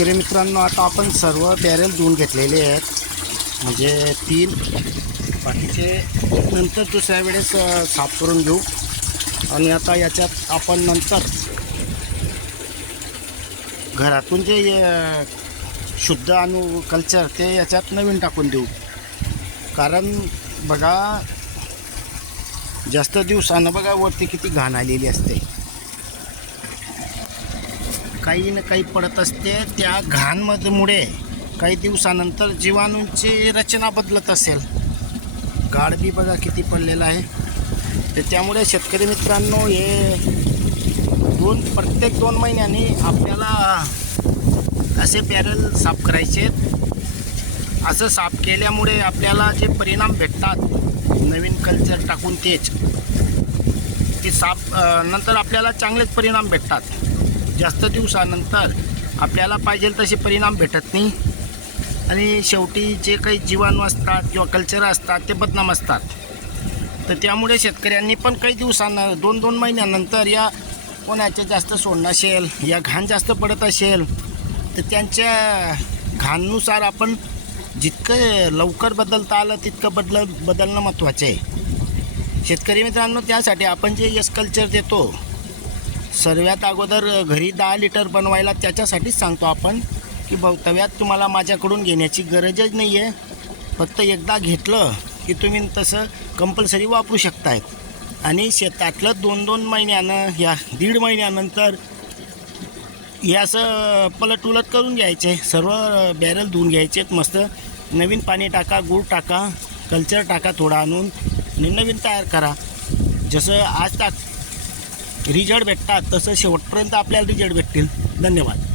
शेतकरी मित्रांनो आता आपण सर्व बॅरेल धुवून घेतलेले आहेत. म्हणजे तीन बाकीचे नंतर दुसऱ्या वेळेस साफ करून घेऊ. आणि आता याच्यात आपण नंतर घरातून जे शुद्ध अनु कल्चर ते याच्यात नवीन टाकून देऊ. कारण बघा जास्त दिवसानं बघा वरती किती घाण आलेली असते. काही ना काही पडत असते त्या घाणमधमुळे काही दिवसानंतर जीवाणूंची रचना बदलत असेल. गाडबी बघा किती पडलेला आहे. तर त्यामुळे शेतकरी मित्रांनो हे दोन प्रत्येक दोन महिन्यांनी आपल्याला असे बॅरल साफ करायचे. असं साफ केल्यामुळे आपल्याला जे परिणाम भेटतात नवीन कल्चर टाकून तेच ते साफ नंतर आपल्याला चांगलेच परिणाम भेटतात. जास्त दिवसानंतर आपल्याला पाहिजे तसे परिणाम भेटत नाही. आणि शेवटी जे काही जीवाणू असतात किंवा कल्चर असतात ते बदनाम असतात. तर त्यामुळे शेतकऱ्यांनी पण काही दिवसांना दोन दोन महिन्यानंतर या कोणाचे जास्त सोडणं असेल या घाण जास्त पडत असेल तर त्यांच्या घाणनुसार आपण जितकं लवकर बदलता आलं तितकं बदल बदलणं महत्त्वाचं आहे. शेतकरी मित्रांनो त्यासाठी आपण जे यस कल्चर देतो सर्वात अगोदर घरी दहा लिटर बनवायला त्याच्यासाठीच सांगतो आपण की भवितव्यात तुम्हाला माझ्याकडून घेण्याची गरजच नाही आहे फक्त एकदा घेतलं की तुम्ही तसं कंपल्सरी वापरू शकतायत. आणि शेतातलं दोन दोन महिन्यानं या दीड महिन्यानंतर हे असं पलट उलट करून घ्यायचे. सर्व बॅरल धुवून घ्यायचे. मस्त नवीन पाणी टाका गूळ टाका कल्चर टाका थोडा आणून आणि नवीन तयार करा. जसं आज टाक रिजल्ट भेटतात तसं शेवटपर्यंत आपल्याला रिजल्ट भेटतील. धन्यवाद.